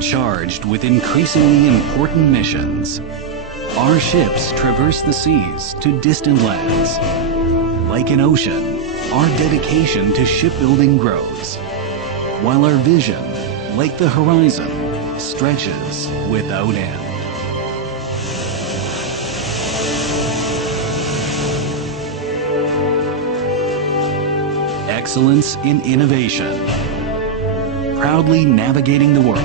charged with increasingly important missions. Our ships traverse the seas to distant lands. Like an ocean, our dedication to shipbuilding grows, while our vision, like the horizon, stretches without end. Excellence in innovation, proudly navigating the world.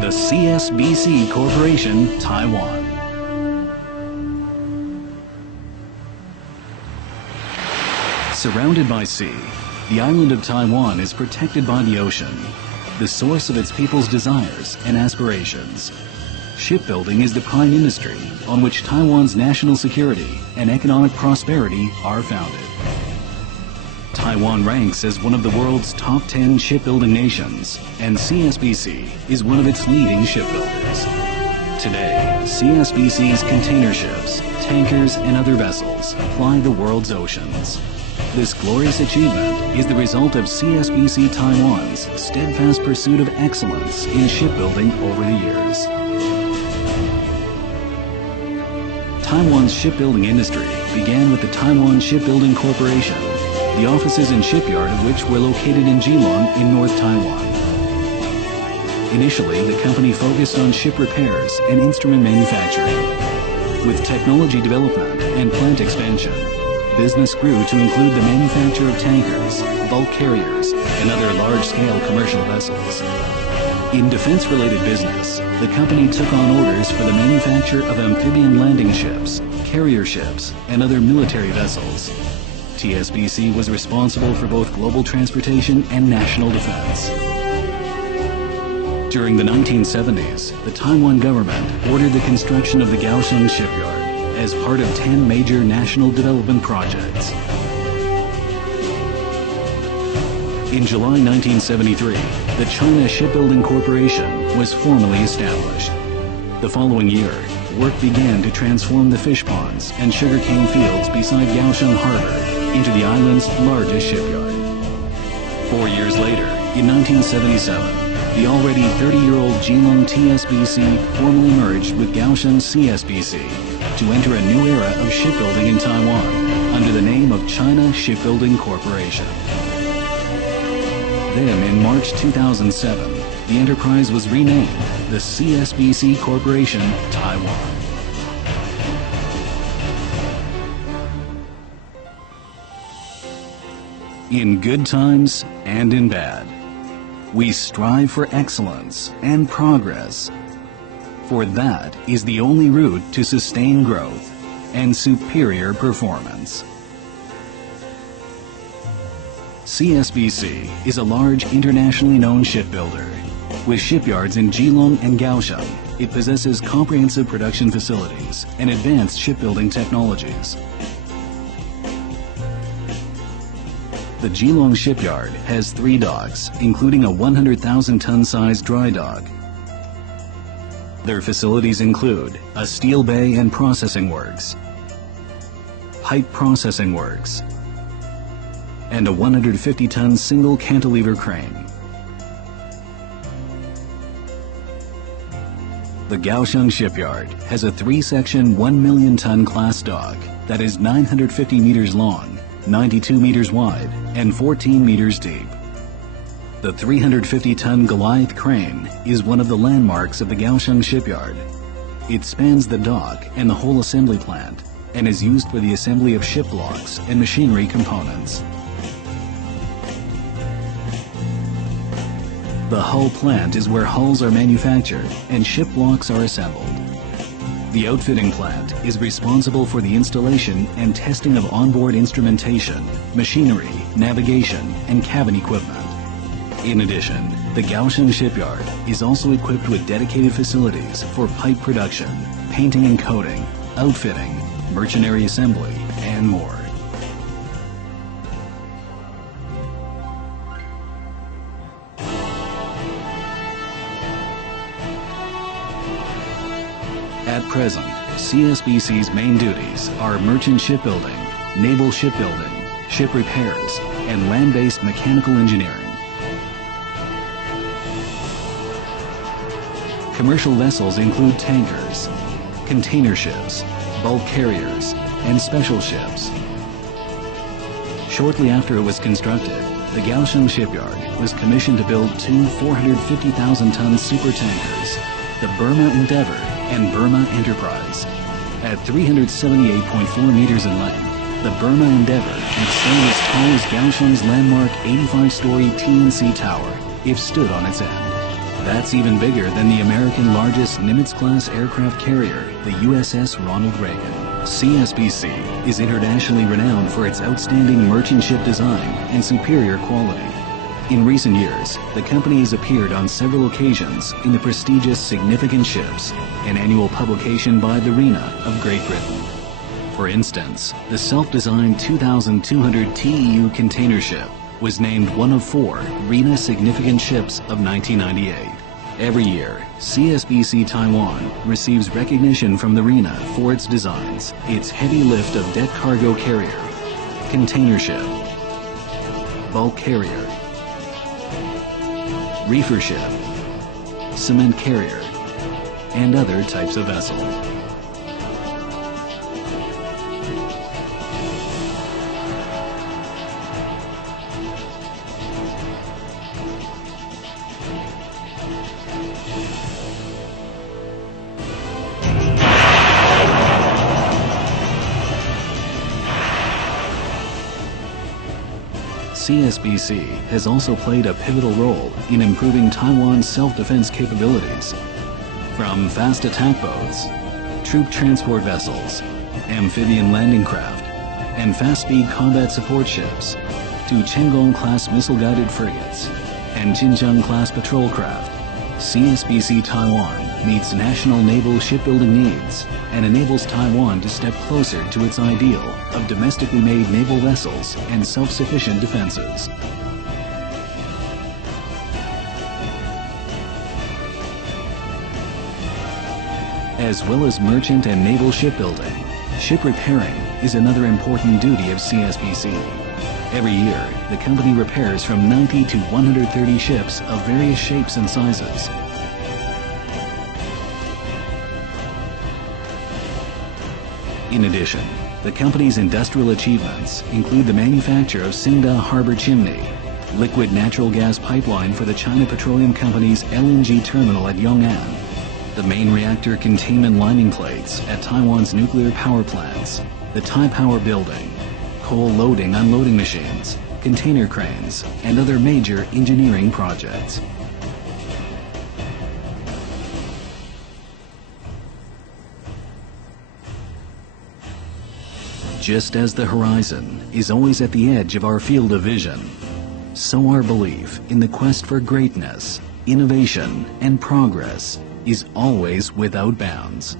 The CSBC Corporation, Taiwan. Surrounded by sea, the island of Taiwan is protected by the ocean, the source of its people's desires and aspirations. Shipbuilding is the prime industry on which Taiwan's national security and economic prosperity are founded. Taiwan ranks as one of the world's top 10 shipbuilding nations, and CSBC is one of its leading shipbuilders. Today, CSBC's container ships, tankers, and other vessels ply the world's oceans. This glorious achievement is the result of CSBC Taiwan's steadfast pursuit of excellence in shipbuilding over the years. Taiwan's shipbuilding industry began with the Taiwan Shipbuilding Corporation, the offices and shipyard of which were located in Keelung in North Taiwan. Initially, the company focused on ship repairs and instrument manufacturing. With technology development and plant expansion, business grew to include the manufacture of tankers, bulk carriers, and other large-scale commercial vessels. In defense-related business, the company took on orders for the manufacture of amphibian landing ships, carrier ships, and other military vessels. TSBC was responsible for both global transportation and national defense. During the 1970s, the Taiwan government ordered the construction of the Kaohsiung shipyard as part of 10 major national development projects. In July 1973, the China Shipbuilding Corporation was formally established. The following year, work began to transform the fish ponds and sugarcane fields beside Kaohsiung Harbor into the island's largest shipyard. 4 years later, in 1977, the already 30-year-old Keelung TSBC formally merged with Kaohsiung CSBC to enter a new era of shipbuilding in Taiwan under the name of China Shipbuilding Corporation. Then, in March 2007, the enterprise was renamed the CSBC Corporation, Taiwan. In good times and in bad, we strive for excellence and progress, for that is the only route to sustain growth and superior performance. CSBC is a large internationally known shipbuilder. With shipyards in Keelung and Kaohsiung, it possesses comprehensive production facilities and advanced shipbuilding technologies. The Keelung shipyard has 3 docks, including a 100,000-ton size dry dock. Their facilities include a steel bay and processing works, pipe processing works, and a 150-ton single cantilever crane. The Kaohsiung shipyard has a 3-section 1 million-ton class dock that is 950 meters long, 92 meters wide, and 14 meters deep. The 350-ton Goliath crane is one of the landmarks of the Kaohsiung shipyard. It spans the dock and the whole assembly plant and is used for the assembly of ship blocks and machinery components. The hull plant is where hulls are manufactured and ship blocks are assembled. The outfitting plant is responsible for the installation and testing of onboard instrumentation, machinery, navigation, and cabin equipment. In addition, the Kaohsiung shipyard is also equipped with dedicated facilities for pipe production, painting and coating, outfitting, merchant area assembly, and more. At present, CSBC's main duties are merchant shipbuilding, naval shipbuilding, ship repairs, and land-based mechanical engineering. Commercial vessels include tankers, container ships, bulk carriers, and special ships. Shortly after it was constructed, the Kaohsiung shipyard was commissioned to build two 450,000-ton supertankers, the Burma Endeavour and Burma Enterprise. At 378.4 meters in length, the Burma Endeavour would stand as tall as Kaohsiung's landmark 85-story TNC Tower if stood on its end. That's even bigger than the American largest Nimitz-class aircraft carrier, the USS Ronald Reagan. CSBC is internationally renowned for its outstanding merchant ship design and superior quality. In recent years, the company has appeared on several occasions in the prestigious Significant Ships, an annual publication by the RENA of Great Britain. For instance, the self-designed 2,200 TEU container ship was named one of 4 RENA Significant Ships of 1998. Every year, CSBC Taiwan receives recognition from the RENA for its designs, its heavy lift of deck cargo carrier, container ship, bulk carrier, reefer ship, cement carrier, and other types of vessel. CSBC has also played a pivotal role in improving Taiwan's self-defense capabilities. From fast attack boats, troop transport vessels, amphibian landing craft, and fast-speed combat support ships, to Chenggong-class missile-guided frigates and Jinjiang-class patrol craft, CSBC Taiwan meets national naval shipbuilding needs and enables Taiwan to step closer to its ideal of domestically made naval vessels and self-sufficient defenses. As well as merchant and naval shipbuilding, ship repairing is another important duty of CSBC. Every year, the company repairs from 90 to 130 ships of various shapes and sizes. In addition, the company's industrial achievements include the manufacture of Xingda Harbor Chimney, liquid natural gas pipeline for the China Petroleum Company's LNG terminal at Yong'an, the main reactor containment lining plates at Taiwan's nuclear power plants, the Taipower building, coal loading unloading machines, container cranes, and other major engineering projects. Just as the horizon is always at the edge of our field of vision, so our belief in the quest for greatness, innovation, and progress is always without bounds.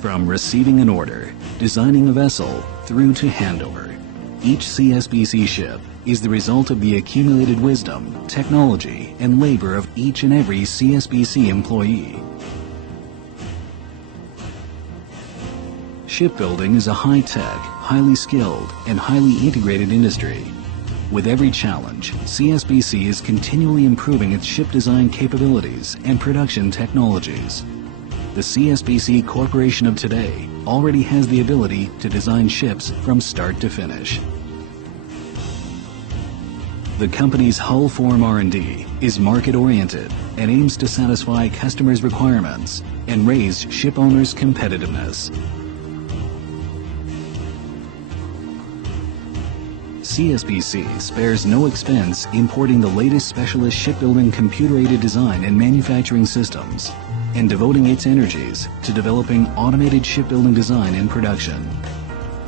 From receiving an order, designing a vessel, through to handover, each CSBC ship is the result of the accumulated wisdom, technology, and labor of each and every CSBC employee. Shipbuilding is a high-tech, highly skilled, and highly integrated industry. With every challenge, CSBC is continually improving its ship design capabilities and production technologies. The CSBC Corporation of today already has the ability to design ships from start to finish. The company's hull form R&D is market-oriented and aims to satisfy customers' requirements and raise ship owners' competitiveness. CSBC spares no expense importing the latest specialist shipbuilding computer-aided design and manufacturing systems, and devoting its energies to developing automated shipbuilding design and production.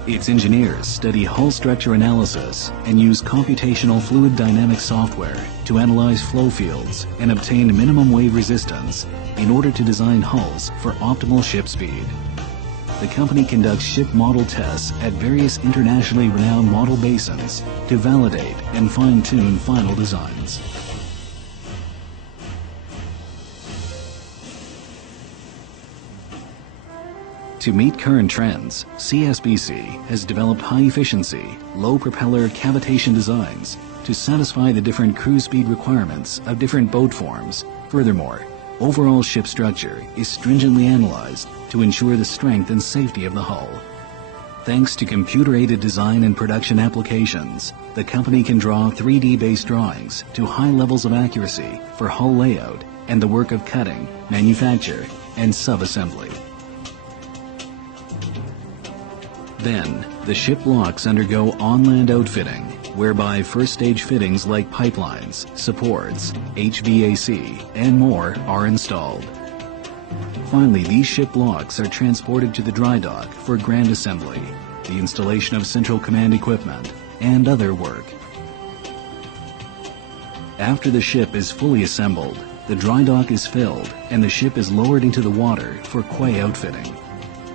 Its engineers study hull structure analysis and use computational fluid dynamics software to analyze flow fields and obtain minimum wave resistance in order to design hulls for optimal ship speed. The company conducts ship model tests at various internationally renowned model basins to validate and fine-tune final designs. To meet current trends, CSBC has developed high-efficiency, low-propeller cavitation designs to satisfy the different cruise speed requirements of different boat forms. Furthermore, overall ship structure is stringently analyzed to ensure the strength and safety of the hull. Thanks to computer-aided design and production applications, the company can draw 3D-based drawings to high levels of accuracy for hull layout and the work of cutting, manufacture, and sub-assembly. Then, the ship blocks undergo on-land outfitting, whereby first-stage fittings like pipelines, supports, HVAC, and more are installed. Finally, these ship blocks are transported to the dry dock for grand assembly, the installation of central command equipment, and other work. After the ship is fully assembled, the dry dock is filled and the ship is lowered into the water for quay outfitting.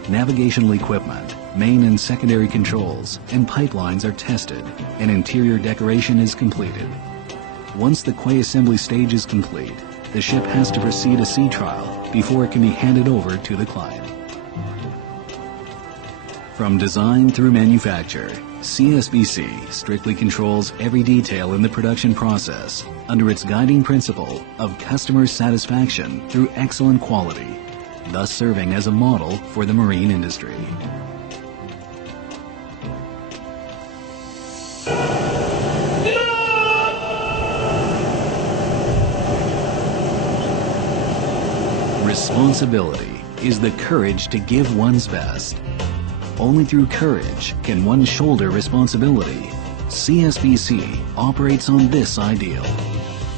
Navigational equipment, main and secondary controls, and pipelines are tested, and interior decoration is completed. Once the quay assembly stage is complete, the ship has to proceed a sea trial before it can be handed over to the client. From design through manufacture, CSBC strictly controls every detail in the production process under its guiding principle of customer satisfaction through excellent quality, thus serving as a model for the marine industry. Responsibility is the courage to give one's best. Only through courage can one shoulder responsibility. CSBC operates on this ideal.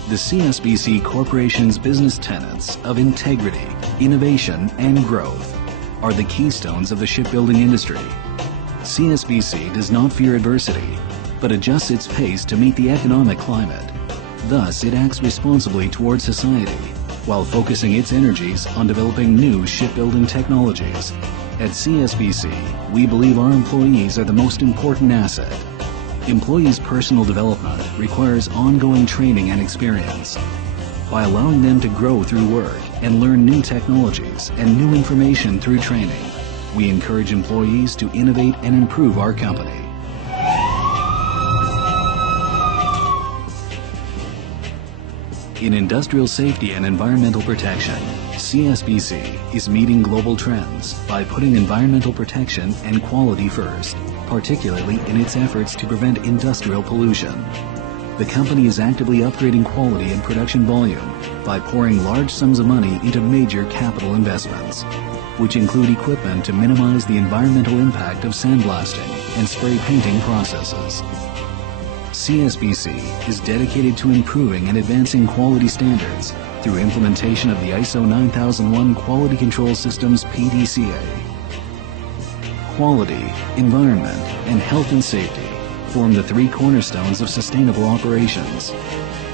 The CSBC Corporation's business tenets of integrity, innovation, and growth are the keystones of the shipbuilding industry. CSBC does not fear adversity, but adjusts its pace to meet the economic climate. Thus, it acts responsibly towards society, while focusing its energies on developing new shipbuilding technologies. At CSBC, we believe our employees are the most important asset. Employees' personal development requires ongoing training and experience. By allowing them to grow through work and learn new technologies and new information through training, we encourage employees to innovate and improve our company. In industrial safety and environmental protection, CSBC is meeting global trends by putting environmental protection and quality first, particularly in its efforts to prevent industrial pollution. The company is actively upgrading quality and production volume by pouring large sums of money into major capital investments, which include equipment to minimize the environmental impact of sandblasting and spray painting processes. CSBC is dedicated to improving and advancing quality standards through implementation of the ISO 9001 Quality Control Systems PDCA. Quality, environment, and health and safety form the three cornerstones of sustainable operations.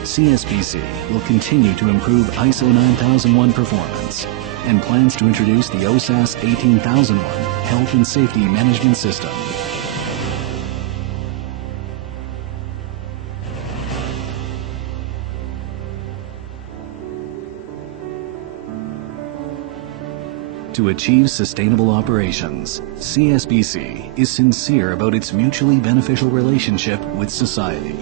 CSBC will continue to improve ISO 9001 performance and plans to introduce the OSAS 18001 Health and Safety Management System. To achieve sustainable operations, CSBC is sincere about its mutually beneficial relationship with society.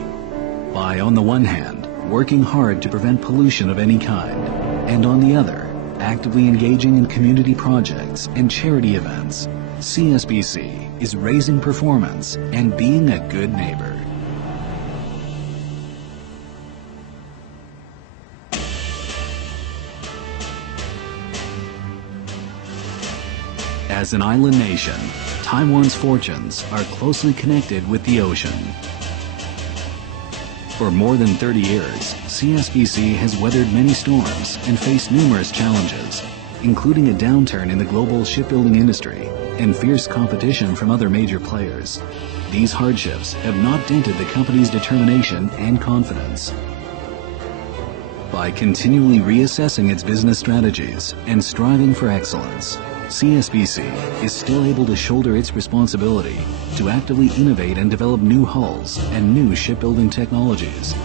By, on the one hand, working hard to prevent pollution of any kind, and on the other, actively engaging in community projects and charity events, CSBC is raising performance and being a good neighbor. As an island nation, Taiwan's fortunes are closely connected with the ocean. For more than 30 years, CSBC has weathered many storms and faced numerous challenges, including a downturn in the global shipbuilding industry and fierce competition from other major players. These hardships have not dented the company's determination and confidence. By continually reassessing its business strategies and striving for excellence, CSBC is still able to shoulder its responsibility to actively innovate and develop new hulls and new shipbuilding technologies.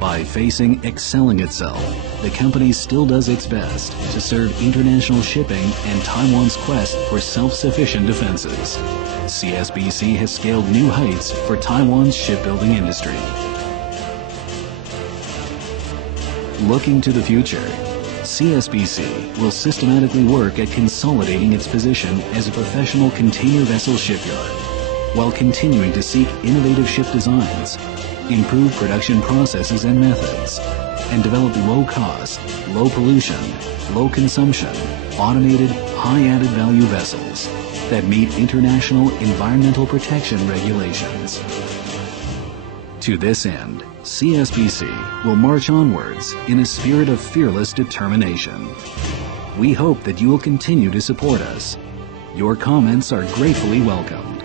By excelling itself, the company still does its best to serve international shipping and Taiwan's quest for self-sufficient defenses. CSBC has scaled new heights for Taiwan's shipbuilding industry. Looking to the future, CSBC will systematically work at consolidating its position as a professional container vessel shipyard, while continuing to seek innovative ship designs, improve production processes and methods, and develop low-cost, low-pollution, low-consumption, automated, high-added value vessels that meet international environmental protection regulations. To this end, CSBC will march onwards in a spirit of fearless determination. We hope that you will continue to support us. Your comments are gratefully welcome.